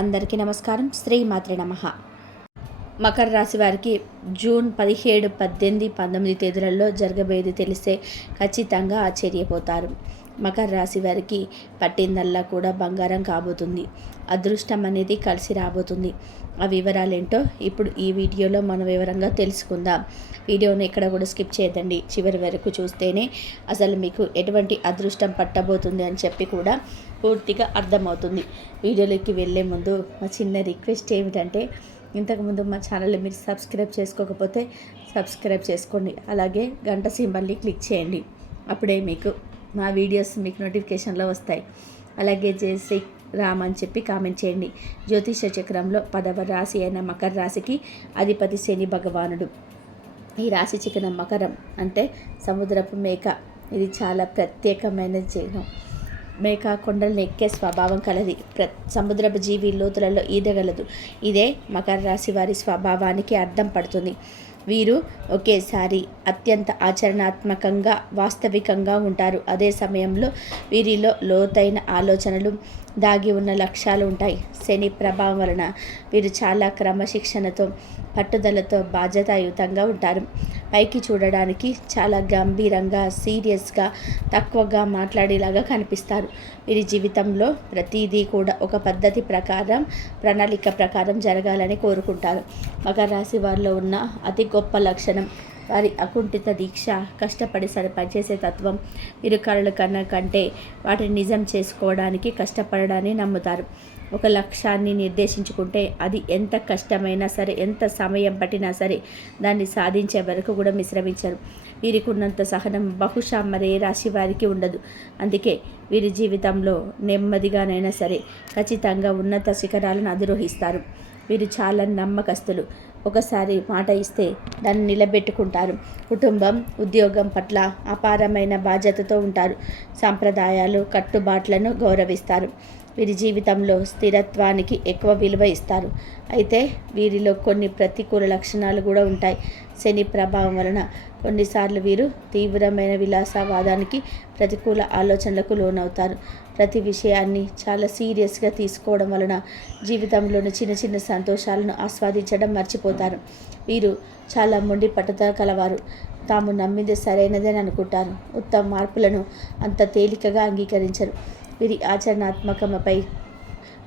అందరికీ నమస్కారం. శ్రీమాత్రే నమః. మకర రాశి వారికి జూన్ 17, 18, 19 తేదీలలో జరగబోయేది తెలిస్తే ఖచ్చితంగా ఆశ్చర్యపోతారు. మకర రాశి వారికి పట్టిందల్లా కూడా బంగారం కాబోతుంది. అదృష్టం అనేది కలిసి రాబోతుంది. ఆ వివరాలేంటో ఇప్పుడు ఈ వీడియోలో మనం వివరంగా తెలుసుకుందాం. వీడియోని ఎక్కడ కూడా స్కిప్ చేయదండి. చివరి వరకు చూస్తేనే అసలు మీకు ఎటువంటి అదృష్టం పట్టబోతుంది అని చెప్పి కూడా పూర్తిగా అర్థమవుతుంది. వీడియోలోకి వెళ్ళే ముందు మా చిన్న రిక్వెస్ట్ ఏమిటంటే, ఇంతకుముందు మా ఛానల్ని మీరు సబ్స్క్రైబ్ చేసుకోకపోతే సబ్స్క్రైబ్ చేసుకోండి. అలాగే గంట సింబల్ని క్లిక్ చేయండి. అప్పుడే మీకు మా వీడియోస్ మీకు నోటిఫికేషన్లో వస్తాయి. అలాగే జై శ్రీ రామ్ అని చెప్పి కామెంట్ చేయండి. జ్యోతిష చక్రంలో 10వ రాశి అయిన మకర రాశికి అధిపతి శని భగవానుడు. ఈ రాశి చిహ్నం మకరం అంటే సముద్రపు మేక. ఇది చాలా ప్రత్యేకమైన చిహ్నం. మేక కొండలను ఎక్కే స్వభావం కలది. సముద్రపు జీవి లోతులలో ఈదగలదు. ఇదే మకర రాశి వారి స్వభావానికి అర్థం పడుతుంది. వీరు ఒకేసారి అత్యంత ఆచరణాత్మకంగా వాస్తవికంగా ఉంటారు. అదే సమయంలో వీరిలో లోతైన ఆలోచనలు దాగి ఉన్న లక్ష్యాలు ఉంటాయి. శని ప్రభావం వలన వీరు చాలా క్రమశిక్షణతో పట్టుదలతో బాధ్యతాయుతంగా ఉంటారు. పైకి చూడడానికి చాలా గంభీరంగా సీరియస్గా తక్కువగా మాట్లాడేలాగా కనిపిస్తారు. వీరి జీవితంలో ప్రతిదీ కూడా ఒక పద్ధతి ప్రకారం ప్రణాళిక ప్రకారం జరగాలని కోరుకుంటారు. మకర రాశి వారిలో ఉన్న అతి గొప్ప లక్షణం వారి అకుంఠిత దీక్ష, కష్టపడి పనిచేసే తత్వం. వీరు కలలు కన్నా కంటే వాటిని నిజం చేసుకోవడానికి కష్టపడడాన్ని నమ్ముతారు. ఒక లక్ష్యాన్ని నిర్దేశించుకుంటే అది ఎంత కష్టమైనా సరే, ఎంత సమయం పట్టినా సరే దాన్ని సాధించే వరకు కూడా విశ్రమించరు. వీరికి ఉన్నంత సహనం బహుశా మరే రాశి వారికి ఉండదు. అందుకే వీరి జీవితంలో నెమ్మదిగానైనా సరే ఖచ్చితంగా ఉన్నత శిఖరాలను అధిరోహిస్తారు. వీరు చాలా నమ్మకస్తులు. ఒకసారి మాట ఇస్తే దాన్ని నిలబెట్టుకుంటారు. కుటుంబం, ఉద్యోగం పట్ల అపారమైన బాధ్యతతో ఉంటారు. సాంప్రదాయాలు, కట్టుబాట్లను గౌరవిస్తారు. వీరి జీవితంలో స్థిరత్వానికి ఎక్కువ విలువ ఇస్తారు. అయితే వీరిలో కొన్ని ప్రతికూల లక్షణాలు కూడా ఉంటాయి. శని ప్రభావం వలన కొన్నిసార్లు వీరు తీవ్రమైన విలాసవాదానికి, ప్రతికూల ఆలోచనలకు లోనవుతారు. ప్రతి విషయాన్ని చాలా సీరియస్గా తీసుకోవడం వలన జీవితంలోని చిన్న చిన్న సంతోషాలను ఆస్వాదించడం మర్చిపోతారు. వీరు చాలా మొండి పట్టుదల కలవారు. తాము నమ్మింది సరైనదని అనుకుంటారు. ఉత్తమ మార్పులను అంత తేలికగా అంగీకరించరు. వీరి ఆచరణాత్మకమపై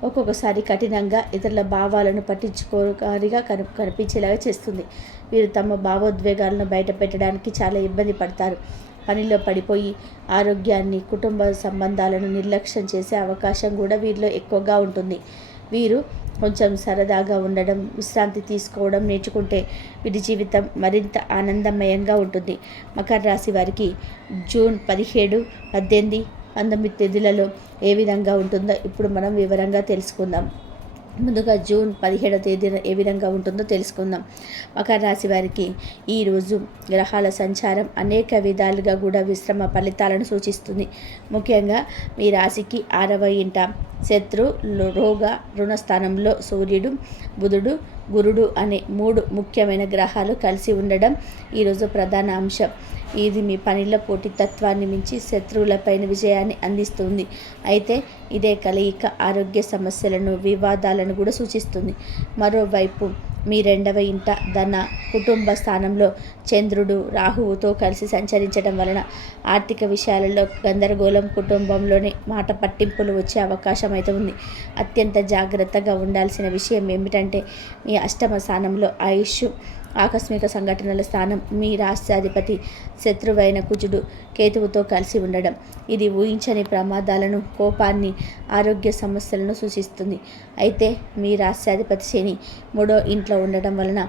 ఒక్కొక్కసారి కఠినంగా ఇతరుల భావాలను పట్టించుకోగారిగా కనిపించేలాగా చేస్తుంది. వీరు తమ భావోద్వేగాలను బయటపెట్టడానికి చాలా ఇబ్బంది పడతారు. పనిలో పడిపోయి ఆరోగ్యాన్ని, కుటుంబ సంబంధాలను నిర్లక్ష్యం చేసే అవకాశం కూడా వీరిలో ఎక్కువగా ఉంటుంది. వీరు కొంచెం సరదాగా ఉండడం, విశ్రాంతి తీసుకోవడం నేర్చుకుంటే వీరి జీవితం మరింత ఆనందమయంగా ఉంటుంది. మకర రాశి వారికి జూన్ 17, 18, 19 తేదీలలో ఏ విధంగా ఉంటుందో ఇప్పుడు మనం వివరంగా తెలుసుకుందాం. ముందుగా జూన్ 17వ తేదీన ఏ విధంగా ఉంటుందో తెలుసుకుందాం. మకర రాశి వారికి ఈరోజు గ్రహాల సంచారం అనేక విధాలుగా కూడా విశ్రమ ఫలితాలను సూచిస్తుంది. ముఖ్యంగా మీ రాశికి 6వ ఇంట శత్రు, రోగ, రుణస్థానంలో సూర్యుడు, బుధుడు, గురుడు అనే 3 ముఖ్యమైన గ్రహాలు కలిసి ఉండడం ఈరోజు ప్రధాన అంశం. ఇది మీ పనిలో పోటీతత్వాన్ని మించి శత్రువులపైన విజయాన్ని అందిస్తుంది. అయితే ఇదే కలయిక ఆరోగ్య సమస్యలను, వివాదాలను కూడా సూచిస్తుంది. మరోవైపు మీ 2వ ఇంట ధన, కుటుంబ స్థానంలో చంద్రుడు, రాహువుతో కలిసి సంచరించడం వలన ఆర్థిక విషయాలలో గందరగోళం, కుటుంబంలోనే మాట పట్టింపులు వచ్చే అవకాశం అయితే ఉంది. అత్యంత జాగ్రత్తగా ఉండాల్సిన విషయం ఏమిటంటే, మీ 8వ స్థానంలో ఆయుష్, ఆకస్మిక సంఘటనల స్థానం, మీ రాష్ట్రాధిపతి శత్రువైన కుజుడు, కేతువుతో కలిసి ఉండడం. ఇది ఊహించని ప్రమాదాలను, కోపాన్ని, ఆరోగ్య సమస్యలను సూచిస్తుంది. అయితే మీ రాష్ట్రాధిపతి శని 3వ ఇంట్లో ఉండడం వలన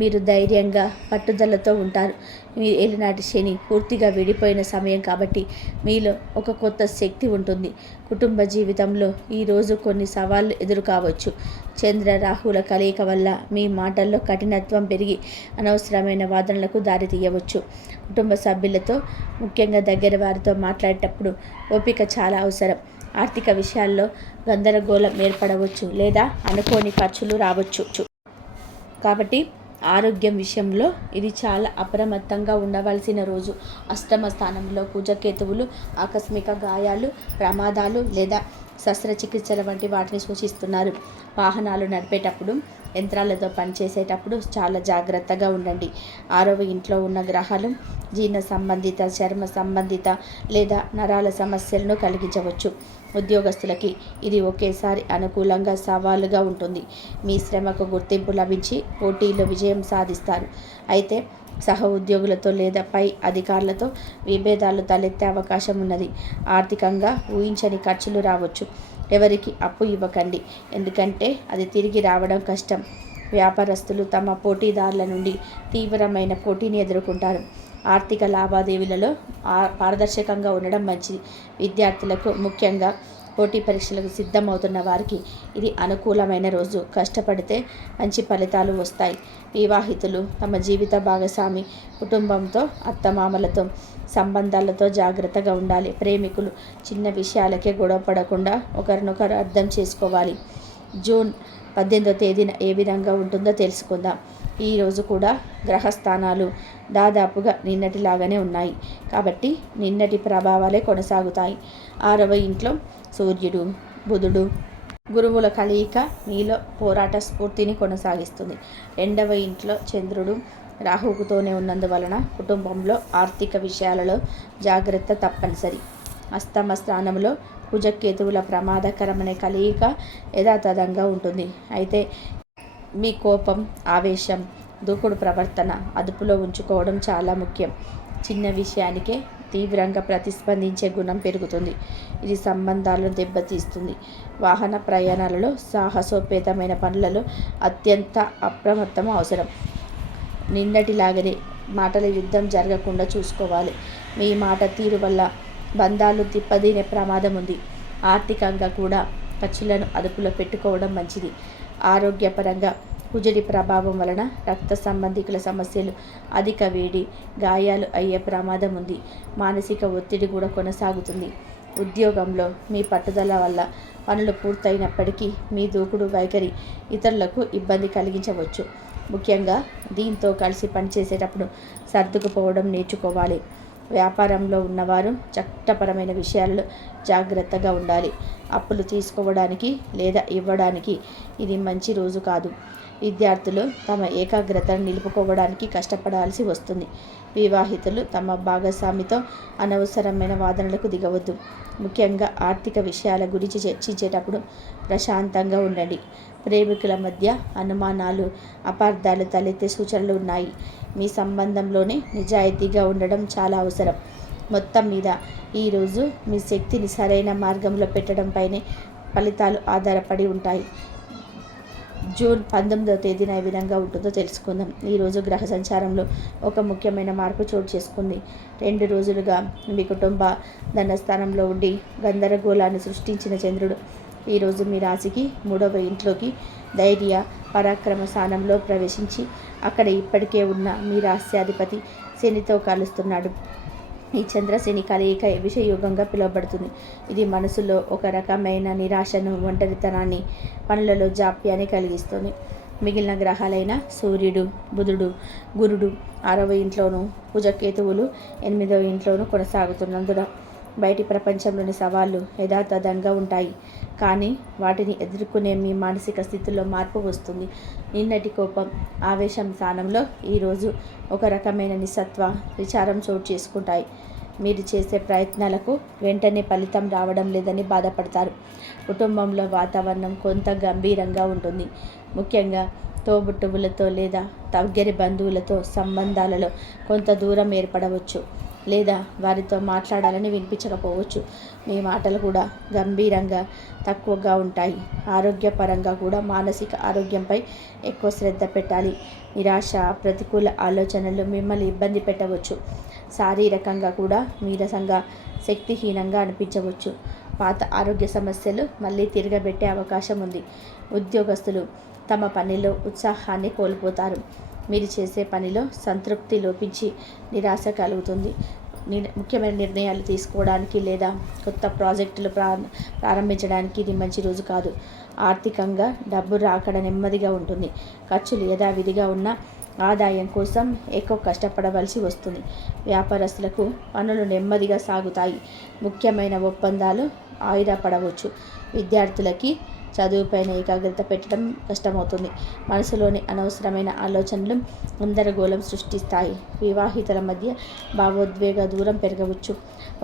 మీరు ధైర్యంగా, పట్టుదలతో ఉంటారు. మీ ఏలినాటి శని పూర్తిగా విడిపోయిన సమయం కాబట్టి మీలో ఒక కొత్త శక్తి ఉంటుంది. కుటుంబ జీవితంలో ఈరోజు కొన్ని సవాళ్లు ఎదురు కావచ్చు. చంద్ర, రాహుల కలయిక వల్ల మీ మాటల్లో కఠినత్వం పెరిగి అనవసరమైన వాదనలకు దారితీయవచ్చు. కుటుంబ సభ్యులతో, ముఖ్యంగా దగ్గర వారితో మాట్లాడేటప్పుడు ఓపిక చాలా అవసరం. ఆర్థిక విషయాల్లో గందరగోళం ఏర్పడవచ్చు లేదా అనుకోని ఖర్చులు రావచ్చు. కాబట్టి ఆరోగ్యం విషయంలో ఇది చాలా అప్రమత్తంగా ఉండవలసిన రోజు. అష్టమ స్థానంలో కుజకేతువులు ఆకస్మిక గాయాలు, ప్రమాదాలు లేదా శస్త్రచికిత్సల వంటి వాటిని సూచిస్తున్నారు. వాహనాలు నడిపేటప్పుడు, యంత్రాలతో పనిచేసేటప్పుడు చాలా జాగ్రత్తగా ఉండండి. 6వ ఇంట్లో ఉన్న గ్రహాలు జీర్ణ సంబంధిత, చర్మ సంబంధిత లేదా నరాల సమస్యలను కలిగించవచ్చు. ఉద్యోగస్తులకి ఇది ఒకేసారి అనుకూలంగా సవాలుగా ఉంటుంది. మీ శ్రమకు గుర్తింపు లభించి పోటీలో విజయం సాధిస్తారు. అయితే సహ ఉద్యోగులతో లేదా పై అధికారులతో విభేదాలు తలెత్తే అవకాశం ఉన్నది. ఆర్థికంగా ఊహించని ఖర్చులు రావచ్చు. ఎవరికి అప్పు ఇవ్వకండి, ఎందుకంటే అది తిరిగి రావడం కష్టం. వ్యాపారస్తులు తమ పోటీదారుల నుండి తీవ్రమైన పోటీని ఎదుర్కొంటారు. ఆర్థిక లావాదేవీలలో పారదర్శకంగా ఉండడం మంచిది. విద్యార్థులకు, ముఖ్యంగా పోటీ పరీక్షలకు సిద్ధమవుతున్న వారికి ఇది అనుకూలమైన రోజు. కష్టపడితే మంచి ఫలితాలు వస్తాయి. వివాహితులు తమ జీవిత భాగస్వామి, కుటుంబంతో, అత్తమామలతో సంబంధాలతో జాగ్రత్తగా ఉండాలి. ప్రేమికులు చిన్న విషయాలకే గొడవ పడకుండా ఒకరినొకరు అర్థం చేసుకోవాలి. జూన్ 18వ తేదీన ఏ విధంగా ఉంటుందో తెలుసుకుందాం. ఈరోజు కూడా గ్రహస్థానాలు దాదాపుగా నిన్నటిలాగానే ఉన్నాయి కాబట్టి నిన్నటి ప్రభావాలే కొనసాగుతాయి. 6వ ఇంట్లో సూర్యుడు, బుధుడు, గురువుల కలయిక మీలో పోరాట స్ఫూర్తిని కొనసాగిస్తుంది. 2వ ఇంట్లో చంద్రుడు రాహువుతోనే ఉన్నందువలన కుటుంబంలో ఆర్థిక విషయాలలో జాగ్రత్త తప్పనిసరి. అష్టమ స్థానంలో కుజకేతువుల ప్రమాదకరమైన కలయిక యథాతథంగా ఉంటుంది. అయితే మీ కోపం, ఆవేశం, దూకుడు ప్రవర్తన అదుపులో ఉంచుకోవడం చాలా ముఖ్యం. చిన్న విషయానికే తీవ్రంగా ప్రతిస్పందించే గుణం పెరుగుతుంది. ఇది సంబంధాలను దెబ్బతీస్తుంది. వాహన ప్రయాణాలలో, సాహసోపేతమైన పనులలో అత్యంత అప్రమత్తం అవసరం. నిన్నటిలాగనే మాటల యుద్ధం జరగకుండా చూసుకోవాలి. మీ మాట తీరు వల్ల బంధాలు తిప్పదినే ప్రమాదం ఉంది. ఆర్థికంగా కూడా ఖర్చులను అదుపులో పెట్టుకోవడం మంచిది. ఆరోగ్యపరంగా కుజుడి ప్రభావం వలన రక్త సంబంధికుల సమస్యలు, అధిక వేడి, గాయాలు అయ్యే ప్రమాదం ఉంది. మానసిక ఒత్తిడి కూడా కొనసాగుతుంది. ఉద్యోగంలో మీ పట్టుదల వల్ల పనులు పూర్తయినప్పటికీ మీ దూకుడు వైఖరి ఇతరులకు ఇబ్బంది కలిగించవచ్చు. ముఖ్యంగా దీంతో కలిసి పనిచేసేటప్పుడు సర్దుకుపోవడం నేర్చుకోవాలి. వ్యాపారంలో ఉన్నవారు చట్టపరమైన విషయాలలో జాగ్రత్తగా ఉండాలి. అప్పులు తీసుకోవడానికి లేదా ఇవ్వడానికి ఇది మంచి రోజు కాదు. విద్యార్థులు తమ ఏకాగ్రతను నిలుపుకోవడానికి కష్టపడాల్సి వస్తుంది. వివాహితులు తమ భాగస్వామితో అనవసరమైన వాదనలకు దిగవద్దు. ముఖ్యంగా ఆర్థిక విషయాల గురించి చర్చించేటప్పుడు ప్రశాంతంగా ఉండండి. ప్రేమికుల మధ్య అనుమానాలు, అపార్థాలు తలెత్తే సూచనలు ఉన్నాయి. మీ సంబంధంలోనే నిజాయితీగా ఉండడం చాలా అవసరం. మొత్తం మీద ఈరోజు మీ శక్తిని సరైన మార్గంలో పెట్టడంపైనే ఫలితాలు ఆధారపడి ఉంటాయి. జూన్ 19వ తేదీన ఏ విధంగా ఉంటుందో తెలుసుకుందాం. ఈరోజు గ్రహ సంచారంలో ఒక ముఖ్యమైన మార్పు చోటు చేసుకుంది. 2 రోజులుగా మీ కుటుంబ ధనస్థానంలో ఉండి గందరగోళాన్ని సృష్టించిన చంద్రుడు ఈరోజు మీ రాశికి 3వ ఇంట్లోకి ధైర్య, పరాక్రమ స్థానంలో ప్రవేశించి అక్కడ ఇప్పటికే ఉన్న మీ రాశ్యాధిపతి శనితో కలుస్తున్నాడు. ఈ చంద్రశని కలయిక విషయుగంగా పిలువబడుతుంది. ఇది మనసులో ఒక రకమైన నిరాశను, ఒంటరితనాన్ని, పనులలో జాప్యాన్ని కలిగిస్తుంది. మిగిలిన గ్రహాలైన సూర్యుడు, బుధుడు, గురుడు 6వ ఇంట్లోనూ, కుజకేతువులు 8వ ఇంట్లోనూ కొనసాగుతున్నందున బయటి ప్రపంచంలోని సవాళ్లు యథాతథంగా ఉంటాయి. కానీ వాటిని ఎదుర్కొనే మీ మానసిక స్థితిలో మార్పు వస్తుంది. నిన్నటి కోపం, ఆవేశం స్థానంలో ఈరోజు ఒక రకమైన నిస్సత్వ, విచారం చోటు చేసుకుంటాయి. మీరు చేసే ప్రయత్నాలకు వెంటనే ఫలితం రావడం లేదని బాధపడతారు. కుటుంబంలో వాతావరణం కొంత గంభీరంగా ఉంటుంది. ముఖ్యంగా తోబుట్టువులతో లేదా దగ్గరి బంధువులతో సంబంధాలలో కొంత దూరం ఏర్పడవచ్చు లేదా వారితో మాట్లాడాలని వినిపించకపోవచ్చు. మీ మాటలు కూడా గంభీరంగా, తక్కువగా ఉంటాయి. ఆరోగ్యపరంగా కూడా మానసిక ఆరోగ్యంపై ఎక్కువ శ్రద్ధ పెట్టాలి. నిరాశ, ప్రతికూల ఆలోచనలు మిమ్మల్ని ఇబ్బంది పెట్టవచ్చు. శారీరకంగా కూడా నీరసంగా, శక్తిహీనంగా అనిపించవచ్చు. పాత ఆరోగ్య సమస్యలు మళ్ళీ తిరగబెట్టే అవకాశం ఉంది. ఉద్యోగస్తులు తమ పనిలో ఉత్సాహాన్ని కోల్పోతారు. మీరు చేసే పనిలో సంతృప్తి లోపించి నిరాశ కలుగుతుంది. ముఖ్యమైన నిర్ణయాలు తీసుకోవడానికి లేదా కొత్త ప్రాజెక్టులు ప్రారంభించడానికి ఇది మంచి రోజు కాదు. ఆర్థికంగా డబ్బు రాకడ నెమ్మదిగా ఉంటుంది. ఖర్చులు యథావిధిగా ఉన్న ఆదాయం కోసం ఎక్కువ కష్టపడవలసి వస్తుంది. వ్యాపారస్తులకు పనులు నెమ్మదిగా సాగుతాయి. ముఖ్యమైన ఒప్పందాలు ఆయుధపడవచ్చు. విద్యార్థులకి చదువుపైన ఏకాగ్రత పెట్టడం కష్టమవుతుంది. మనసులోని అనవసరమైన ఆలోచనలు గందరగోళం సృష్టిస్తాయి. వివాహితుల మధ్య భావోద్వేగ దూరం పెరగవచ్చు.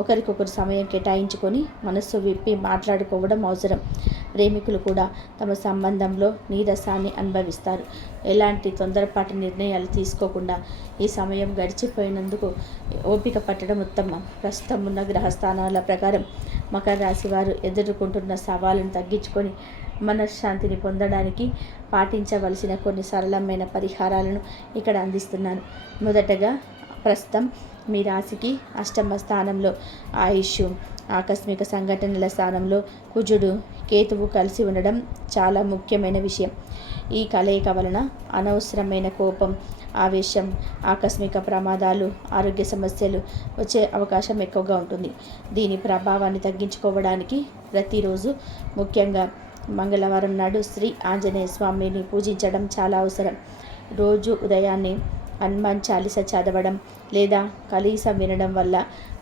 ఒకరికొకరు సమయం కేటాయించుకొని మనస్సు విప్పి మాట్లాడుకోవడం అవసరం. ప్రేమికులు కూడా తమ సంబంధంలో నీరసాన్ని అనుభవిస్తారు. ఎలాంటి తొందరపాటు నిర్ణయాలు తీసుకోకుండా ఈ సమయం గడిచిపోయినందుకు ఓపిక పట్టడం ఉత్తమం. ప్రస్తుతం ఉన్న గ్రహస్థానాల ప్రకారం మకర రాశి వారు ఎదుర్కొంటున్న సవాళ్ళను తగ్గించుకొని మనశ్శాంతిని పొందడానికి పాటించవలసిన కొన్ని సరళమైన పరిహారాలను ఇక్కడ అందిస్తున్నాను. మొదటగా ప్రస్తుతం మీ రాశికి అష్టమ స్థానంలో ఆయుష్, ఆకస్మిక సంఘటనల స్థానంలో కుజుడు, కేతువు కలిసి ఉండడం చాలా ముఖ్యమైన విషయం. ఈ కలయిక వలన అనవసరమైన కోపం, ఆవేశం, ఆకస్మిక ప్రమాదాలు, ఆరోగ్య సమస్యలు వచ్చే అవకాశం ఎక్కువగా ఉంటుంది. దీని ప్రభావాన్ని తగ్గించుకోవడానికి ప్రతిరోజు, ముఖ్యంగా మంగళవారం నాడు శ్రీ ఆంజనేయ స్వామిని పూజించడం చాలా అవసరం. రోజు ఉదయాన్నే హనుమాన్ చాలీస చదవడం లేదా కలీసం వినడం వల్ల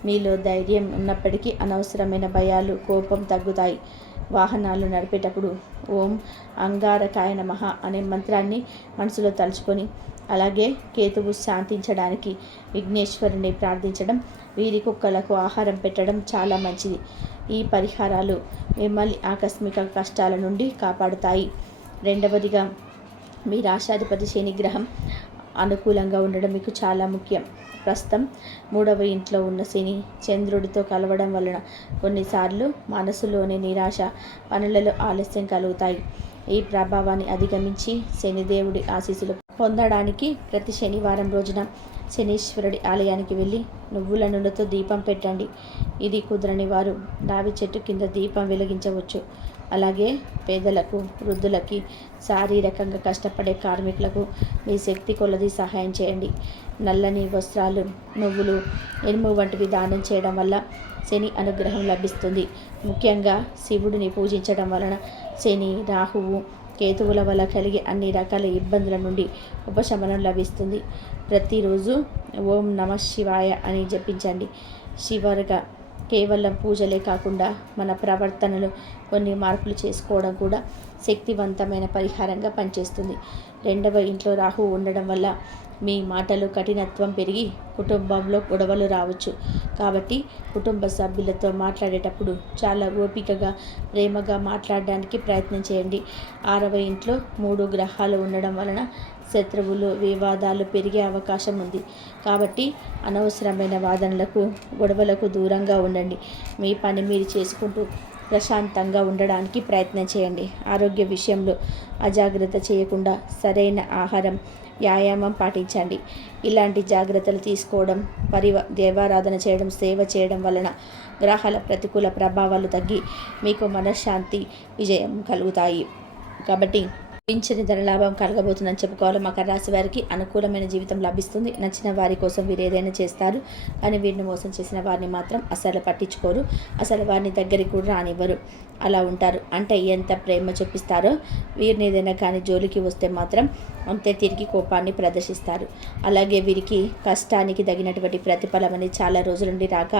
మీలో ధైర్యం ఉన్నప్పటికీ అనవసరమైన భయాలు, కోపం తగ్గుతాయి. వాహనాలు నడిపేటప్పుడు ఓం అంగారకాయ నమః అనే మంత్రాన్ని మనసులో తలుచుకొని, అలాగే కేతువు శాంతించడానికి విఘ్నేశ్వరుని ప్రార్థించడం, వీరి కుక్కలకు ఆహారం పెట్టడం చాలా మంచిది. ఈ పరిహారాలు మిమ్మల్ని ఆకస్మిక కష్టాల నుండి కాపాడుతాయి. రెండవదిగా, మీ రాశాధిపతి శని గ్రహం అనుకూలంగా ఉండడం మీకు చాలా ముఖ్యం. ప్రస్తుతం 3వ ఇంట్లో ఉన్న శని చంద్రుడితో కలవడం వలన కొన్నిసార్లు మనసులోని నిరాశ, పనులలో ఆలస్యం కలుగుతాయి. ఈ ప్రభావాన్ని అధిగమించి శనిదేవుడి ఆశీస్సులు పొందడానికి ప్రతి శనివారం రోజున శనీశ్వరుడి ఆలయానికి వెళ్ళి నువ్వుల నూనెతో దీపం పెట్టండి. ఇది కుదరని వారు రావి చెట్టు కింద దీపం వెలిగించవచ్చు. అలాగే పేదలకు, వృద్ధులకి, శారీరకంగా కష్టపడే కార్మికులకు మీ శక్తి కొలది సహాయం చేయండి. నల్లని వస్త్రాలు, నువ్వులు, ఇనుము వంటివి దానం చేయడం వల్ల శని అనుగ్రహం లభిస్తుంది. ముఖ్యంగా శివుడిని పూజించడం వలన శని, రాహువు, కేతువుల వల్ల కలిగే అన్ని రకాల ఇబ్బందుల నుండి ఉపశమనం లభిస్తుంది. ప్రతిరోజు ఓం నమ శివాయ అని జపించండి. చివరగా, కేవలం పూజలే కాకుండా మన ప్రవర్తనలో కొన్ని మార్పులు చేసుకోవడం కూడా శక్తివంతమైన పరిహారంగా పనిచేస్తుంది. 2వ ఇంట్లో రాహు ఉండడం వల్ల మీ మాటలు కఠినత్వం పెరిగి కుటుంబంలో గొడవలు రావచ్చు. కాబట్టి కుటుంబ సభ్యులతో మాట్లాడేటప్పుడు చాలా ఓపికగా, ప్రేమగా మాట్లాడడానికి ప్రయత్నం చేయండి. 6వ ఇంట్లో 3 గ్రహాలు ఉండడం వలన శత్రువులు, వివాదాలు పెరిగే అవకాశం ఉంది. కాబట్టి అనవసరమైన వాదనలకు, గొడవలకు దూరంగా ఉండండి. మీ పని మీరు చేసుకుంటూ ప్రశాంతంగా ఉండడానికి ప్రయత్నం చేయండి. ఆరోగ్య విషయంలో అజాగ్రత్త చేయకుండా సరైన ఆహారం, వ్యాయామం పాటించండి. ఇలాంటి జాగ్రత్తలు తీసుకోవడం, దేవారాధన చేయడం, సేవ చేయడం వలన గ్రహాల ప్రతికూల ప్రభావాలు తగ్గి మీకు మనశ్శాంతి, విజయం కలుగుతాయి. కాబట్టి పింఛని ధనలాభం కలగబోతుందని చెప్పుకోవాలి. మకర రాశి వారికి అనుకూలమైన జీవితం లభిస్తుంది. నచ్చిన వారి కోసం వీరు ఏదైనా చేస్తారు, కానీ వీరిని మోసం చేసిన వారిని మాత్రం అసలు పట్టించుకోరు. అసలు వారిని దగ్గరికి కూడా రానివ్వరు. అలా ఉంటారు. అంటే ఎంత ప్రేమ చూపిస్తారో, వీరిని ఏదైనా కానీ జోలికి వస్తే మాత్రం అంతే తిరిగి కోపాన్ని ప్రదర్శిస్తారు. అలాగే వీరికి కష్టానికి తగినటువంటి ప్రతిఫలం అనేది చాలా రోజుల నుండి రాక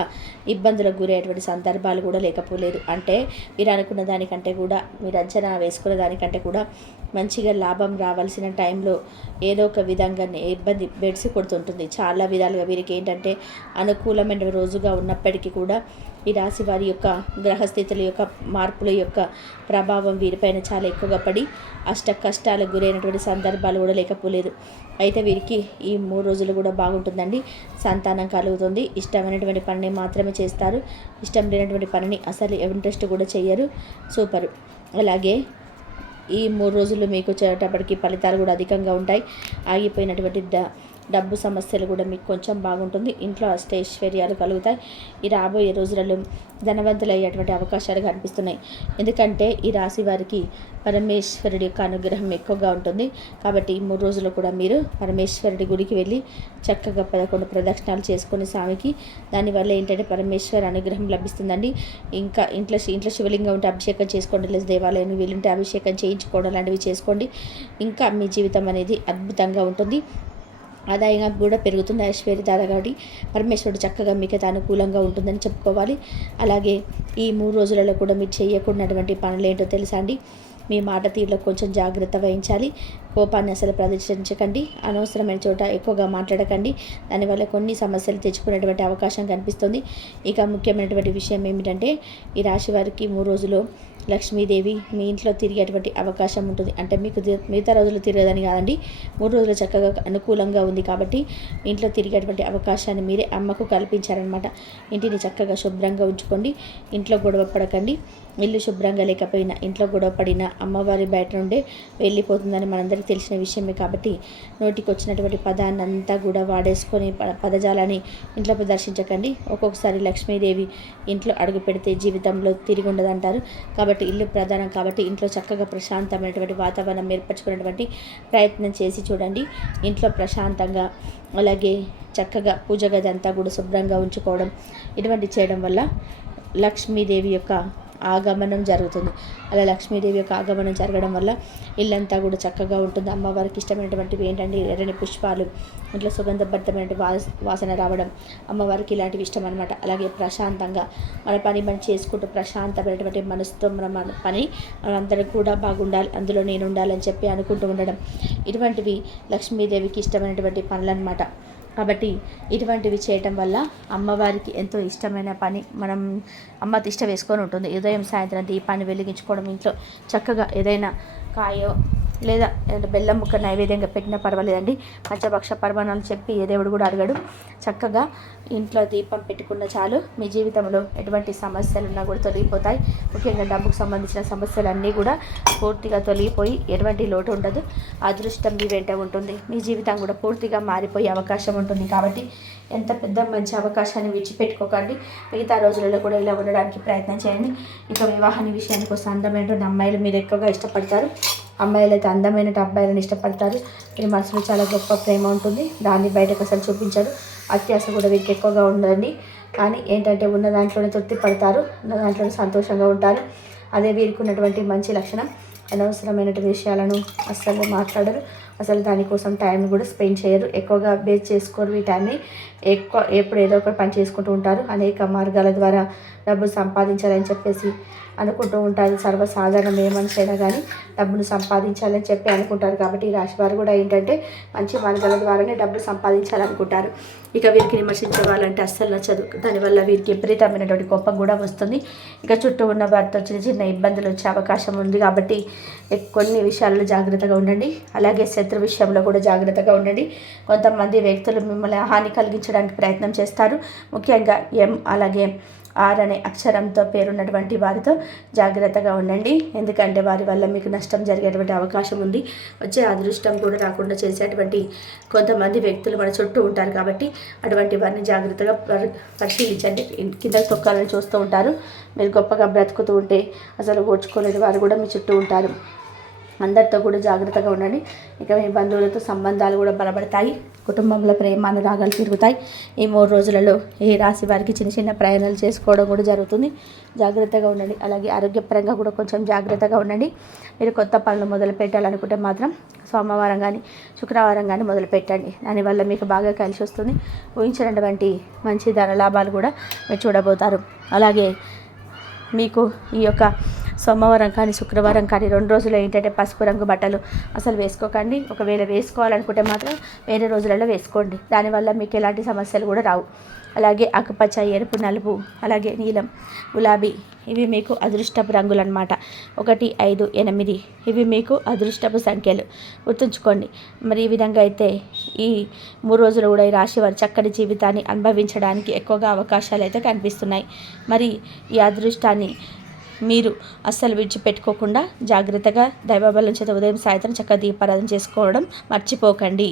ఇబ్బందులకు గురయ్యేటువంటి సందర్భాలు కూడా లేకపోలేదు. అంటే మీరు అనుకున్న దానికంటే కూడా, మీరు అంచనా వేసుకున్న దానికంటే కూడా మంచిగా లాభం రావాల్సిన టైంలో ఏదో ఒక విధంగా ఇబ్బంది బెడిసి కొడుతుంటుంది. చాలా విధాలుగా వీరికి ఏంటంటే అనుకూలమైన రోజుగా ఉన్నప్పటికీ కూడా ఈ రాశి వారి యొక్క గ్రహస్థితుల యొక్క మార్పుల యొక్క ప్రభావం వీరిపైన చాలా ఎక్కువగా పడి అష్ట కష్టాలకు గురైనటువంటి సందర్భాలు కూడా లేకపోలేదు. అయితే వీరికి ఈ 3 రోజులు కూడా బాగుంటుందండి. సంతానం కలుగుతుంది. ఇష్టమైనటువంటి పనిని మాత్రమే చేస్తారు. ఇష్టం లేనటువంటి పనిని అసలు ఇంట్రెస్ట్ కూడా చెయ్యరు. సూపరు. అలాగే ఈ 3 రోజులు మీకు వచ్చేటప్పటికి ఫలితాలు కూడా అధికంగా ఉంటాయి. ఆగిపోయినటువంటి డబ్బు సమస్యలు కూడా మీకు కొంచెం బాగుంటుంది. ఇంట్లో అష్టైశ్వర్యాలు కలుగుతాయి. ఈ రాబోయే రోజులలో ధనవంతులు అయ్యేటువంటి అవకాశాలు కనిపిస్తున్నాయి. ఎందుకంటే ఈ రాశి వారికి పరమేశ్వరుడి యొక్క అనుగ్రహం ఎక్కువగా ఉంటుంది. కాబట్టి ఈ 3 రోజులు కూడా మీరు పరమేశ్వరుడి గుడికి వెళ్ళి చక్కగా 11 ప్రదక్షిణాలు చేసుకుని స్వామికి, దానివల్ల ఏంటంటే పరమేశ్వర అనుగ్రహం లభిస్తుందండి. ఇంకా ఇంట్లో శివలింగం ఉంటే అభిషేకం చేసుకోండి, లేదా దేవాలయం వీలుంటే అభిషేకం చేయించుకోవడం లాంటివి చేసుకోండి. ఇంకా మీ జీవితం అనేది అద్భుతంగా ఉంటుంది. ఆదాయం కూడా పెరుగుతుంది. ఐశ్వర్య దారగాడి పరమేశ్వరుడు చక్కగా మీకు అనుకూలంగా ఉంటుందని చెప్పుకోవాలి. అలాగే ఈ 3 రోజులలో కూడా మీరు చేయకూడనటువంటి పనులు ఏంటో తెలుసా అండి? మీ మాట తీరులో కొంచెం జాగ్రత్త వహించాలి. కోపాన్ని అసలు ప్రదర్శించకండి. అనవసరమైన చోట ఎక్కువగా మాట్లాడకండి. దానివల్ల కొన్ని సమస్యలు తెచ్చుకునేటువంటి అవకాశం కనిపిస్తుంది. ఇక ముఖ్యమైనటువంటి విషయం ఏమిటంటే, ఈ రాశి వారికి 3 రోజులు లక్ష్మీదేవి మీ ఇంట్లో తిరిగేటువంటి అవకాశం ఉంటుంది. అంటే మీకు మిగతా రోజులు తిరగదని కాదండి, 3 రోజులు చక్కగా అనుకూలంగా ఉంది కాబట్టి ఇంట్లో తిరిగేటువంటి అవకాశాన్ని మీరే అమ్మకు కల్పించారనమాట. ఇంటిని చక్కగా శుభ్రంగా ఉంచుకోండి. ఇంట్లో గొడవ పడకండి. ఇల్లు శుభ్రంగా లేకపోయినా, ఇంట్లో గొడవ పడిన అమ్మవారి బయట నుండే వెళ్ళిపోతుందని మనందరికీ తెలిసిన విషయమే. కాబట్టి నోటికి వచ్చినటువంటి పదాన్ని అంతా కూడా వాడేసుకొని పదజాలాన్ని ఇంట్లో ప్రదర్శించకండి. ఒక్కొక్కసారి లక్ష్మీదేవి ఇంట్లో అడుగు పెడితే జీవితంలో తిరిగి ఉండదంటారు. కాబట్టి ఇల్లు ప్రధానం కాబట్టి ఇంట్లో చక్కగా ప్రశాంతమైనటువంటి వాతావరణం ఏర్పరచుకునేటువంటి ప్రయత్నం చేసి చూడండి. ఇంట్లో ప్రశాంతంగా, అలాగే చక్కగా పూజ గది అంతా కూడా శుభ్రంగా ఉంచుకోవడం, ఇటువంటి చేయడం వల్ల లక్ష్మీదేవి యొక్క ఆగమనం జరుగుతుంది. అలా లక్ష్మీదేవి యొక్క ఆగమనం జరగడం వల్ల ఇల్లంతా కూడా చక్కగా ఉంటుంది. అమ్మవారికి ఇష్టమైనటువంటివి ఏంటంటే ఎర్రని పుష్పాలు, ఇంట్లో సుగంధభరితమైన వాసన రావడం, అమ్మవారికి ఇలాంటివి ఇష్టం అనమాట. అలాగే ప్రశాంతంగా మన పని చేసుకుంటూ ప్రశాంతమైనటువంటి మనసుతో మన పని మనందరం కూడా బాగుండాలి, అందులో నేను ఉండాలని చెప్పి అనుకుంటూ ఉండడం, ఇటువంటివి లక్ష్మీదేవికి ఇష్టమైనటువంటి పనులు అనమాట. కాబట్టి ఇటువంటివి చేయటం వల్ల అమ్మవారికి ఎంతో ఇష్టమైన పని. మనం అమ్మ తిష్ట వేసుకొని ఉంటుంది. ఉదయం సాయంత్రం దీపాన్ని వెలిగించుకోవడం, ఇంట్లో చక్కగా ఏదైనా కాయో లేదా బెల్లం ముక్క నైవేద్యంగా పెట్టినా పర్వాలేదండి. పంచభక్ష పరమాణాలు చెప్పి ఏ దేవుడు కూడా అడగడు. చక్కగా ఇంట్లో దీపం పెట్టుకున్న చాలు, మీ జీవితంలో ఎటువంటి సమస్యలు ఉన్నా కూడా తొలగిపోతాయి. ముఖ్యంగా డబ్బుకు సంబంధించిన సమస్యలన్నీ కూడా పూర్తిగా తొలగిపోయి ఎటువంటి లోటు ఉండదు. అదృష్టం మీ వెంట ఉంటుంది. మీ జీవితం కూడా పూర్తిగా మారిపోయే అవకాశం ఉంటుంది. కాబట్టి ఎంత పెద్ద మంచి అవకాశాన్ని విడిచిపెట్టుకోకండి. మిగతా రోజులలో కూడా ఇలా ఉండడానికి ప్రయత్నం చేయండి. ఇక వివాహాన్ని విషయానికి వస్తే, అందమైనటువంటి అమ్మాయిలు మీరు ఎక్కువగా ఇష్టపడతారు. అమ్మాయిలు అయితే అందమైన అబ్బాయిలను ఇష్టపడతారు. వీరి మనసులో చాలా గొప్ప ప్రేమ ఉంటుంది. దాన్ని బయటకు అసలు చూపించారు. అత్యాశ కూడా వీరికి ఎక్కువగా ఉందండి. కానీ ఏంటంటే ఉన్న దాంట్లోనే తృప్తి పడతారు, ఉన్న దాంట్లోనే సంతోషంగా ఉంటారు. అదే వీరికి ఉన్నటువంటి మంచి లక్షణం. అనవసరమైనటువంటి విషయాలను అస్సలు మాట్లాడరు. అసలు దానికోసం టైం కూడా స్పెండ్ చేయరు. ఎక్కువగా బేస్ చేసుకోరు ఈ టైంని. ఎప్పుడు ఏదో ఒక పని చేసుకుంటూ ఉంటారు. అనేక మార్గాల ద్వారా డబ్బు సంపాదించాలని చెప్పేసి అనుకుంటూ ఉంటారు. సర్వసాధారణం ఏ మనిషి అయినా కానీ డబ్బును సంపాదించాలని చెప్పి అనుకుంటారు. కాబట్టి ఈ రాశి వారు కూడా ఏంటంటే మంచి మార్గాల ద్వారానే డబ్బు సంపాదించాలనుకుంటారు. ఇక వీరికి విమర్శించే వాళ్ళంటే అస్సలు నచ్చదు. దానివల్ల వీరికి విపరీతమైనటువంటి కోపం కూడా వస్తుంది. ఇక చుట్టూ ఉన్న వారితో చిన్న చిన్న ఇబ్బందులు వచ్చే అవకాశం ఉంది. కాబట్టి కొన్ని విషయాల్లో జాగ్రత్తగా ఉండండి. అలాగే శత్రు విషయంలో కూడా జాగ్రత్తగా ఉండండి. కొంతమంది వ్యక్తులు మిమ్మల్ని హాని కలిగించడానికి ప్రయత్నం చేస్తారు. ముఖ్యంగా ఎం అలాగే ఆర్ అనే అక్షరంతో పేరున్నటువంటి వారితో జాగ్రత్తగా ఉండండి. ఎందుకంటే వారి వల్ల మీకు నష్టం జరిగేటువంటి అవకాశం ఉంది. వచ్చే అదృష్టం కూడా రాకుండా చేసేటువంటి కొంతమంది వ్యక్తులు మన చుట్టూ ఉంటారు. కాబట్టి అటువంటి వారిని జాగ్రత్తగా పరిశీలించండి. కింద తొక్కాలని చూస్తూ ఉంటారు. మీరు గొప్పగా బ్రతుకుతూ ఉంటే అసలు ఓర్చుకోలేని వారు కూడా మీ చుట్టూ ఉంటారు. అందరితో కూడా జాగ్రత్తగా ఉండండి. ఇక మీ బంధువులతో సంబంధాలు కూడా బలపడతాయి. కుటుంబంలో ప్రేమ అనురాగాలు పెరుగుతాయి. ఈ 3 రోజులలో ఏ రాశి వారికి చిన్న చిన్న ప్రయాణాలు చేసుకోవడం కూడా జరుగుతుంది. జాగ్రత్తగా ఉండండి. అలాగే ఆరోగ్యపరంగా కూడా కొంచెం జాగ్రత్తగా ఉండండి. మీరు కొత్త పనులు మొదలు పెట్టాలనుకుంటే మాత్రం సోమవారం కానీ శుక్రవారం కానీ మొదలు పెట్టండి. దానివల్ల మీకు బాగా కలిసి వస్తుంది. ఊహించినటువంటి మంచి ధన లాభాలు కూడా మీరు చూడబోతారు. అలాగే మీకు ఈ యొక్క సోమవారం కానీ శుక్రవారం కానీ 2 రోజులు ఏంటంటే పసుపు రంగు బట్టలు అసలు వేసుకోకండి. ఒకవేళ వేసుకోవాలనుకుంటే మాత్రం వేరే రోజులలో వేసుకోండి. దానివల్ల మీకు ఎలాంటి సమస్యలు కూడా రావు. అలాగే ఆకుపచ్చ, ఎరుపు, నలుపు, అలాగే నీలం, గులాబీ ఇవి మీకు అదృష్టపు రంగులు అన్నమాట. 1, 5, 8 ఇవి మీకు అదృష్టపు సంఖ్యలు. గుర్తుంచుకోండి. మరి ఈ విధంగా అయితే ఈ 3 రోజులు కూడా ఈ రాశి వారి చక్కటి జీవితాన్ని అనుభవించడానికి ఎక్కువగా అవకాశాలు అయితే కనిపిస్తున్నాయి. మరి ఈ అదృష్టాన్ని మీరు అస్సలు విడిచిపెట్టుకోకుండా జాగ్రత్తగా దైవబలం చేత ఉదయం సాయంత్రం చక్కగా దీపారాధన చేసుకోవడం మర్చిపోకండి.